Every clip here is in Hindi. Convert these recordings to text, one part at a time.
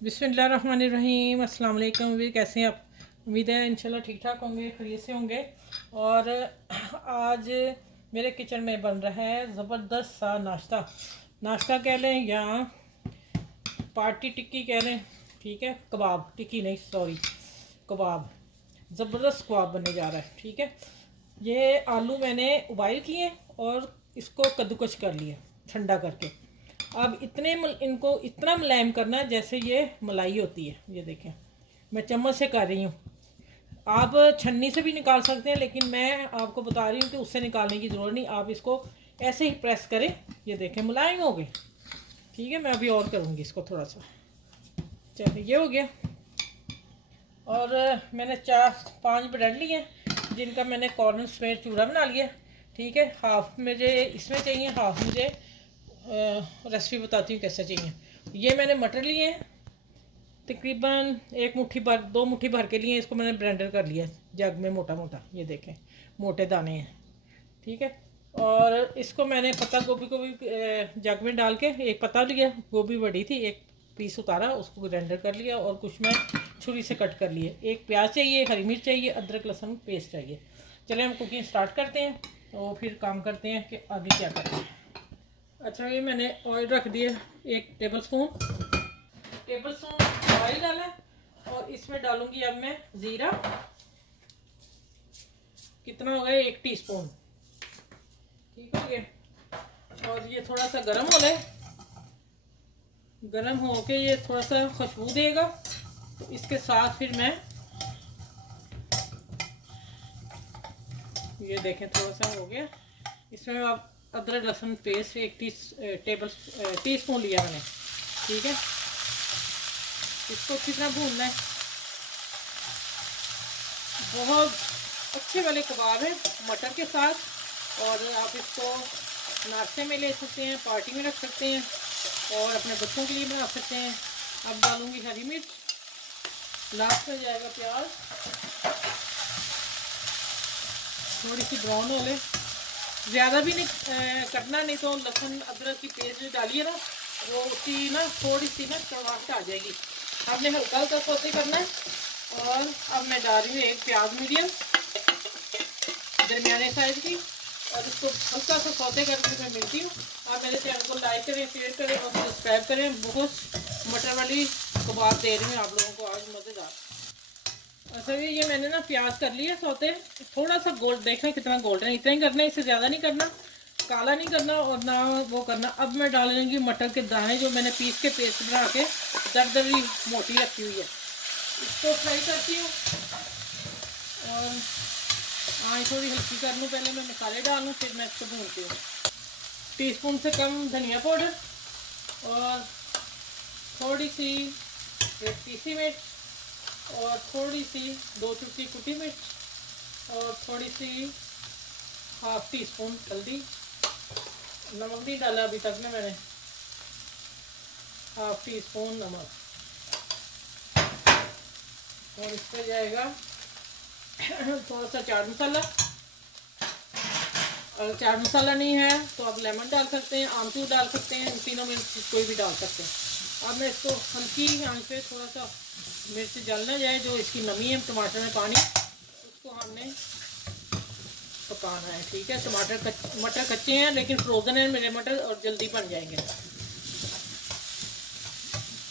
बिस्मिल्लाहिर्रहमानिर्रहीम। अस्सलाम वालेकुम। वी कैसे हैं आप? उम्मीद है इंशाल्लाह ठीक ठाक होंगे, खैरियत से होंगे। और आज मेरे किचन में बन रहा है ज़बरदस्त सा नाश्ता कह लें या पार्टी टिक्की कह लें, ठीक है। कबाब टिक्की नहीं, सॉरी, कबाब। ज़बरदस्त कबाब बनने जा रहा है, ठीक है। ये आलू मैंने उबाइल किए और इसको कद्दूकस कर लिया ठंडा करके। अब इनको इतना मुलायम करना है जैसे ये मलाई होती है। ये देखें, मैं चम्मच से कर रही हूँ। आप छन्नी से भी निकाल सकते हैं, लेकिन मैं आपको बता रही हूँ कि उससे निकालने की ज़रूरत नहीं। आप इसको ऐसे ही प्रेस करें। ये देखें, मुलायम हो गए, ठीक है। मैं अभी और करूँगी इसको थोड़ा सा। चलिए, ये हो गया। और मैंने 4-5 ब्रेड लिए, जिनका मैंने कॉर्नर समेत चूड़ा बना लिया, ठीक है। हाफ मुझे इसमें चाहिए, हाफ मुझे रेसिपी बताती हूँ कैसे चाहिए। ये मैंने मटर लिए हैं, तकरीबन 2 मुट्ठी भर के लिए। इसको मैंने ब्लेंडर कर लिया जग में, मोटा मोटा। ये देखें, मोटे दाने हैं, ठीक है। और इसको मैंने पत्ता गोभी को भी जग में डाल के एक पत्ता लिया, गोभी बड़ी थी, एक पीस उतारा, उसको ग्राइंडर कर लिया। और कुछ मैं छुरी से कट कर लिए। एक प्याज चाहिए, हरी मिर्च चाहिए, अदरक लहसुन पेस्ट चाहिए। चलिए हम कुकिंग स्टार्ट करते हैं और फिर काम करते हैं कि आगे क्या करते हैं। अच्छा, ये मैंने ऑयल रख दिया, 1 टेबल स्पून ऑयल डाला। और इसमें डालूंगी अब मैं ज़ीरा। कितना हो गया? 1 टीस्पून, ठीक हो गया। और ये थोड़ा सा गर्म हो जाए, गर्म हो के ये थोड़ा सा खुशबू देगा, तो इसके साथ फिर मैं ये देखें थोड़ा सा हो गया। इसमें आप अदरक लहसुन पेस्ट 1 टीस्पून लिया मैंने, ठीक है। इसको अच्छी तरह भूनना है। बहुत अच्छे वाले कबाब है मटर के साथ। और आप इसको नाश्ते में ले सकते हैं, पार्टी में रख सकते हैं, और अपने बच्चों के लिए बना सकते हैं। अब डालूंगी हरी मिर्च, लास्ट में जाएगा प्याज। थोड़ी सी ब्राउन हो ले, ज़्यादा भी नहीं कटना, नहीं तो लहसुन अदरक की पेस्ट जो डालिए ना, वो उसकी ना थोड़ी सी ना कड़वाहट आ जाएगी। हमने हल्का हल्का सौते करना है। और अब मैं डाल रही हूँ 1 प्याज मीडियम दरमियाने साइज की, और इसको हल्का सा सौते करके मैं मिलती हूँ। आप मेरे चैनल को लाइक करें, शेयर करें और सब्सक्राइब करें। बहुत मटर वाली कबाब दे रही हूँ आप लोगों को आज, मज़ेदार। अच्छा, ये मैंने ना प्याज कर लिया सौते, थोड़ा सा गोल्ड, देखना कितना गोल्डन है, इतना ही करना है, इससे ज़्यादा नहीं करना, काला नहीं करना और ना वो करना। अब मैं डाल दूँगी मटर के दाने, जो मैंने पीस के पेस्ट बना के दरदरी मोटी रखी हुई है। इसको फ्राई करती हूँ और आँच थोड़ी हल्की कर लूँ। पहले मैं मसाले डाल लूँ, फिर मैं इसको भूनती हूँ। टीस्पून से कम धनिया पाउडर, और थोड़ी सी 1 पीसी मिर्च, और थोड़ी सी 2 चुटकी कुटी मिर्च, और थोड़ी सी हाफ टी स्पून हल्दी। नमक नहीं डाला अभी तक में मैंने, हाफ टी स्पून नमक। और इस पर जाएगा थोड़ा सा चाट मसाला। अगर चाट मसाला नहीं है तो आप लेमन डाल सकते हैं, आमचूर डाल सकते हैं, इन तीनों में कोई भी डाल सकते हैं। अब मैं इसको हल्की आंच पे, थोड़ा सा मिर्च जल ना जाए, जो इसकी नमी है टमाटर में पानी, उसको हमने पकाना है, ठीक है। मटर कच्चे हैं, लेकिन फ्रोज़न है मेरे मटर, और जल्दी बन जाएंगे।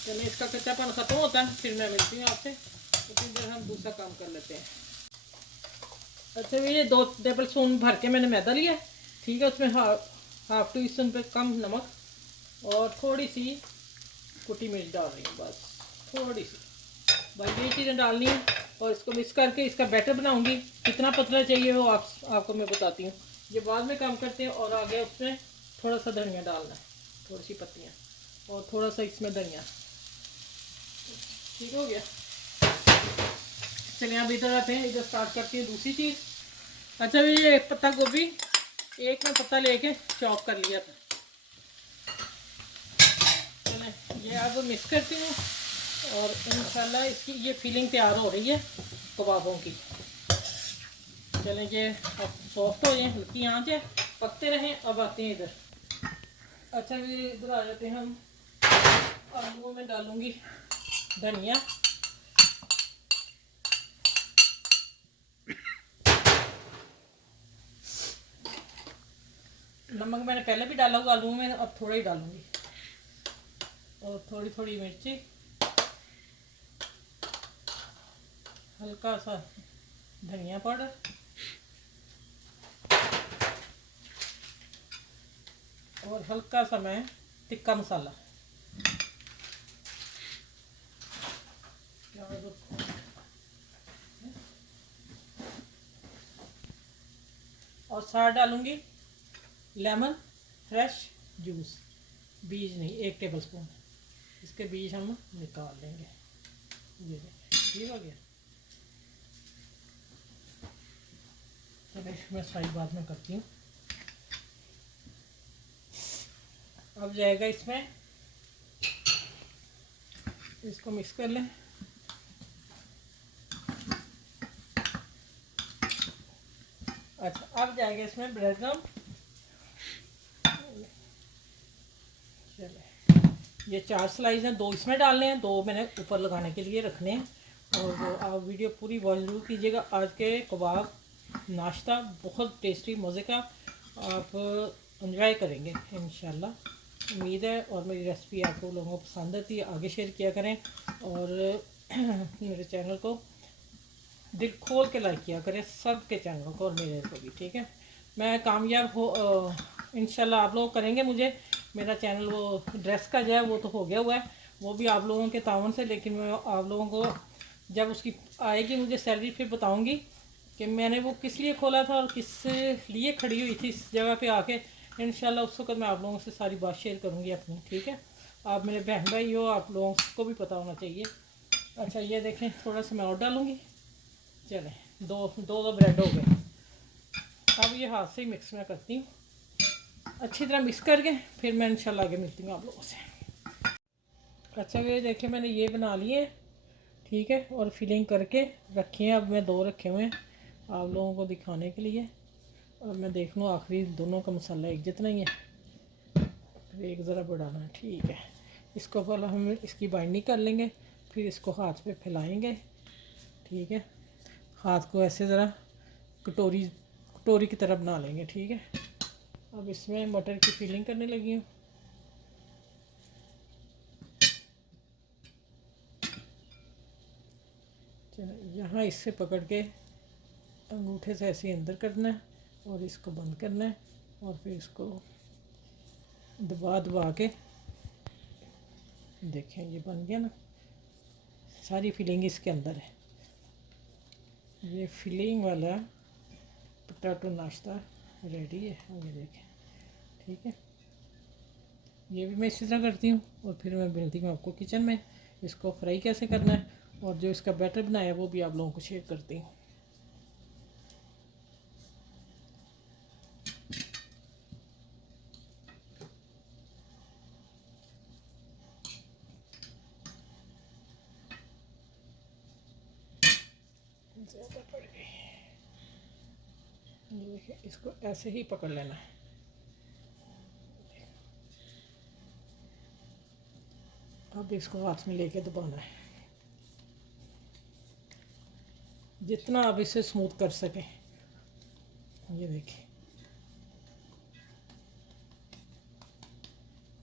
चलिए, इसका कच्चापन ख़त्म होता है, फिर मैं मिलती हूँ आपसे। उतनी देर हम दूसरा काम कर लेते हैं। अच्छा, ये 2 टेबल स्पून भर के मैंने मैदा लिया, ठीक है। उसमें हाफ टी स्पून पे कम नमक और थोड़ी सी कुटी मिर्च डाल रही हूँ, बस थोड़ी सी, बस ये चीज़ें डालनी है। और इसको मिक्स करके इसका बैटर बनाऊंगी। कितना पतला चाहिए वो आपको मैं बताती हूँ, ये बाद में काम करते हैं। और आगे उसमें थोड़ा सा धनिया डालना है, थोड़ी सी पत्तियाँ, और थोड़ा सा इसमें धनिया, ठीक हो गया। चलिए अब इधर आते हैं, इधर स्टार्ट करती हैं दूसरी चीज़। अच्छा, ये एक पत्ता गोभी, एक में पत्ता लेके चॉप कर लिया था। चलें, ये अब मिक्स करती हूँ, और इंशाल्लाह इसकी ये फीलिंग तैयार हो रही है कबाबों की। चलें, ये अब सॉफ्ट हो जाए, हल्की आंच है, पकते रहें। अब आते हैं इधर। अच्छा, ये इधर आ जाते हैं हम। आलूओं में डालूँगी धनिया, नमक मैंने पहले भी डाला हुआ आलू में, अब थोड़ा ही डालूंगी, और थोड़ी थोड़ी मिर्ची, हल्का सा धनिया पाउडर, और हल्का सा मैं टिक्का मसाला, और साथ डालूंगी लेमन फ्रेश जूस, बीज नहीं, 1 टेबलस्पून। इसके बीज हम निकाल लेंगे। ये ठीक हो गया। चलिए मैं सारी बात में करती हूँ। अब जाएगा इसमें, इसको मिक्स कर लें। अच्छा, अब जाएगा इसमें ब्रेड क्रम्ब। चलिए, ये 4 स्लाइस हैं, 2 इसमें डालने हैं, 2 मैंने ऊपर लगाने के लिए रखने हैं। और आप वीडियो पूरी वॉच जरूर कीजिएगा। आज के कबाब नाश्ता बहुत टेस्टी मज़े का, आप एंजॉय करेंगे इंशाल्लाह, उम्मीद है। और मेरी रेसिपी आपको लोगों को पसंद आती है, आगे शेयर किया करें, और मेरे चैनल को दिल खोल के लाइक किया करें, सब के चैनल को और मेरे को भी, ठीक है। मैं कामयाब हो इंशाल्लाह, आप लोग करेंगे मुझे। मेरा चैनल वो ड्रेस का जो है वो तो हो गया हुआ है, वो भी आप लोगों के तावन से, लेकिन मैं आप लोगों को जब उसकी आएगी मुझे सैलरी फिर बताऊंगी कि मैंने वो किस लिए खोला था और किस लिए खड़ी हुई थी इस जगह पे आके। इंशाल्लाह उस वक्त मैं आप लोगों से सारी बात शेयर करूंगी अपनी, ठीक है। आप मेरे बहन भाई हो, आप लोगों को भी पता होना चाहिए। अच्छा, ये देखें, थोड़ा सा मैं और डालूँगी। चलें, दो ब्रेड हो गए। अब ये हाथ से ही मिक्स मैं करती हूँ, अच्छी तरह मिक्स करके फिर मैं इंशाल्लाह आगे मिलती हूँ आप लोगों से। अच्छा, ये देखिए मैंने ये बना लिए, ठीक है, और फिलिंग करके रखी है। अब मैं 2 रखे हुए हैं आप लोगों को दिखाने के लिए। और मैं देख लूँ आखिरी दोनों का मसाला एक जितना ही है, फिर एक ज़रा बढ़ाना है, ठीक है। इसको पहले हम इसकी बाइंडिंग कर लेंगे, फिर इसको हाथ पे फैलाएंगे, ठीक है। हाथ को ऐसे ज़रा कटोरी की तरह बना लेंगे, ठीक है। अब इसमें मटर की फिलिंग करने लगी हूँ। चलो, यहाँ इससे पकड़ के अंगूठे से ऐसे अंदर करना है और इसको बंद करना है, और फिर इसको दबा दबा के, देखें ये बन गया ना, सारी फिलिंग इसके अंदर है। ये फिलिंग वाला पोटैटो नाश्ता रेडी है, ये देखें, ठीक है। ये भी मैं इसी तरह करती हूँ, और फिर मैं मिलती हूँ आपको किचन में इसको फ्राई कैसे करना है, और जो इसका बैटर बनाया है वो भी आप लोगों को शेयर करती हूँ। ज़्यादा पड़ गई, ये देखिए, इसको ऐसे ही पकड़ लेना है। अब इसको हाथ में लेके दबाना है, जितना आप इसे स्मूथ कर सकें। ये देखिए,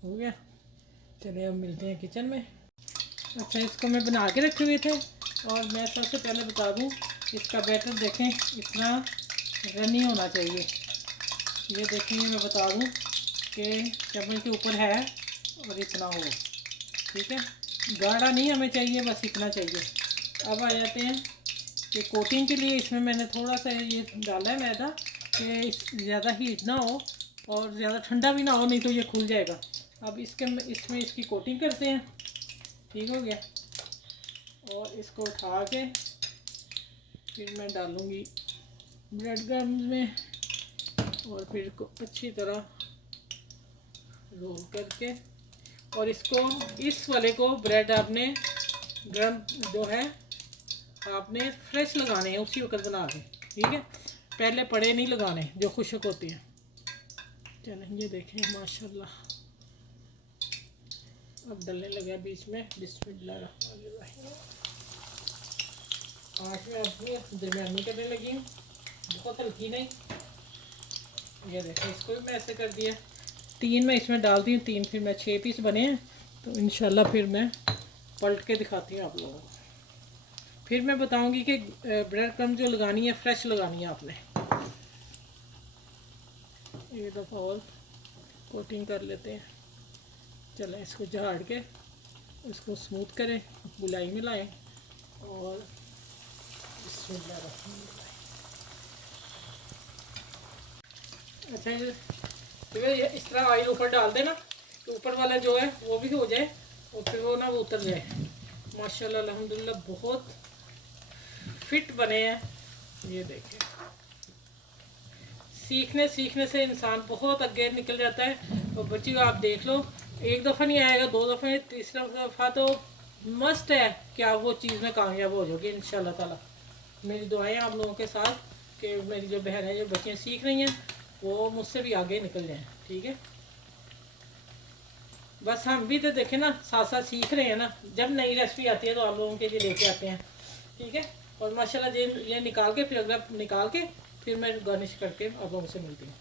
हो गया। चलिए अब मिलते हैं किचन में। अच्छा, इसको मैं बना के रखे हुए थे, और मैं सबसे पहले बता दूं, इसका बैटर देखें इतना रनी होना चाहिए। ये देखेंगे, मैं बता दूं कि चम्मच के ऊपर है और इतना हो, ठीक है। गाढ़ा नहीं हमें चाहिए, बस इतना चाहिए। अब आ जाते हैं कि कोटिंग के लिए इसमें मैंने थोड़ा सा ये डाला है मैदा, कि ज़्यादा हीट ना हो और ज़्यादा ठंडा भी ना हो, नहीं तो ये खुल जाएगा। अब इसमें इसकी कोटिंग करते हैं, ठीक हो गया। और इसको उठा के फिर मैं डालूँगी ब्रेड क्रम्स में, और फिर इसको अच्छी तरह रोल करके, और इसको इस वाले को ब्रेड आपने गर्म जो है आपने फ्रेश लगाने हैं उसी वक्त बना के, ठीक है। पहले पड़े नहीं लगाने जो खुशक होते हैं। चलें, ये देखें माशाल्लाह अब डलने लगे बीच में। बिस्मिल्लाहिर्रहमानिर्रहीम। आँच में अपनी दरमियानी करने लगी हूँ, बहुत हल्की नहीं। ये देखो, इसको भी मैं ऐसे कर दिया। 3 मैं इसमें डाल दी हूँ, 3 फिर मैं 6 पीस बने हैं। तो इंशाल्लाह फिर मैं पलट के दिखाती हूँ आप लोगों को। फिर मैं बताऊंगी कि ब्रेड क्रम्ब जो लगानी है फ्रेश लगानी है आपने। एक दफ़ा और कोटिंग कर लेते हैं। चलें, इसको झाड़ के इसको स्मूथ करें, गुलाई में लाएँ और अच्छा ये इस तरह ऑयल ऊपर डाल देना तो ऊपर वाला जो है वो भी हो जाए और फिर वो ना वो उतर जाए। माशाल्लाह अल्हम्दुलिल्लाह बहुत फिट बने हैं। ये देखें, सीखने सीखने से इंसान बहुत आगे निकल जाता है। और बच्चियों आप देख लो, एक दफ़ा नहीं आएगा, 2 दफ़ा, तीसरा दफ़ा तो मस्ट है कि आप वो चीज़ में कामयाब हो जाओगे इंशाल्लाह ताला। मेरी दुआएं आप लोगों के साथ कि मेरी जो बहन है, जो बच्चियाँ सीख रही हैं, वो मुझसे भी आगे निकल जाएं। ठीक है, बस हम भी तो देखें ना, साथ साथ सीख रहे हैं ना। जब नई रेसिपी आती है तो आप लोगों के लिए लेके आते हैं। ठीक है, और माशाल्लाह ये निकाल के फिर अगला निकाल के फिर मैं गार्निश करके आप लोगों से मिलती हूँ।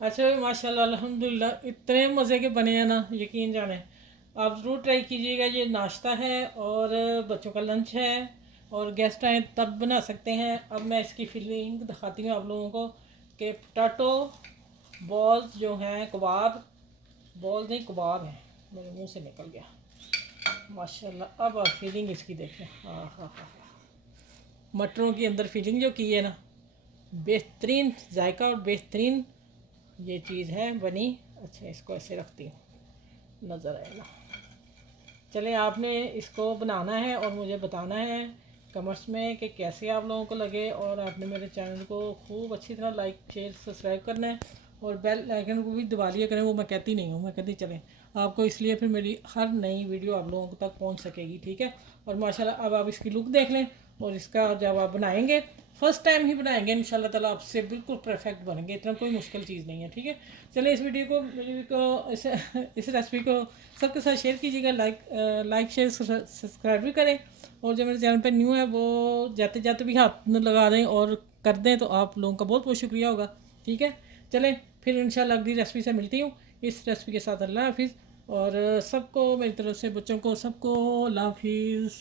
अच्छा माशाल्लाह अल्हम्दुलिल्लाह इतने मज़े के बने हैं ना, यकीन जाने। आप ज़रूर ट्राई कीजिएगा। ये नाश्ता है और बच्चों का लंच है और गेस्ट आए तब बना सकते हैं। अब मैं इसकी फिलिंग दिखाती हूँ आप लोगों को कि पोटैटो बॉल्स जो हैं, कबाब बॉल नहीं कबाब हैं, मेरे मुंह से निकल गया माशाल्लाह। अब आप फीलिंग इसकी देखें, हाँ हाँ हाँ, मटरों की अंदर फीलिंग जो की है ना, बेहतरीन जायका और बेहतरीन ये चीज़ है बनी। अच्छा, इसको ऐसे रखती हूँ, नज़र आएगा। चले, आपने इसको बनाना है और मुझे बताना है कमेंट्स में कि कैसे आप लोगों को लगे। और आपने मेरे चैनल को खूब अच्छी तरह लाइक शेयर सब्सक्राइब करना है और बेल आइकन को भी दबा लिया करें। वो मैं कहती नहीं हूँ, मैं कहती चलें आपको, इसलिए फिर मेरी हर नई वीडियो आप लोगों तक पहुँच सकेगी। ठीक है, और माशाल्लाह अब आप इसकी लुक देख लें और इसका जब आप बनाएंगे, फर्स्ट टाइम ही बनाएंगे इंशाल्लाह ताला, आपसे बिल्कुल परफेक्ट बनेंगे। इतना कोई मुश्किल चीज़ नहीं है। ठीक है, चलिए इस वीडियो को इस रेसिपी को सबके साथ शेयर कीजिएगा। लाइक शेयर सब्सक्राइब भी करें। और जो मेरे चैनल पर न्यू है वो जाते जाते भी हाथ न लगा दें और कर दें, तो आप लोगों का बहुत बहुत शुक्रिया होगा। ठीक है, चलें फिर इंशाल्लाह अगली रेसिपी से मिलती हूँ। इस रेसिपी के साथ अल्लाह हाफिज़। और सबको मेरी तरफ से, बच्चों को सबको अल्लाह हाफिज़।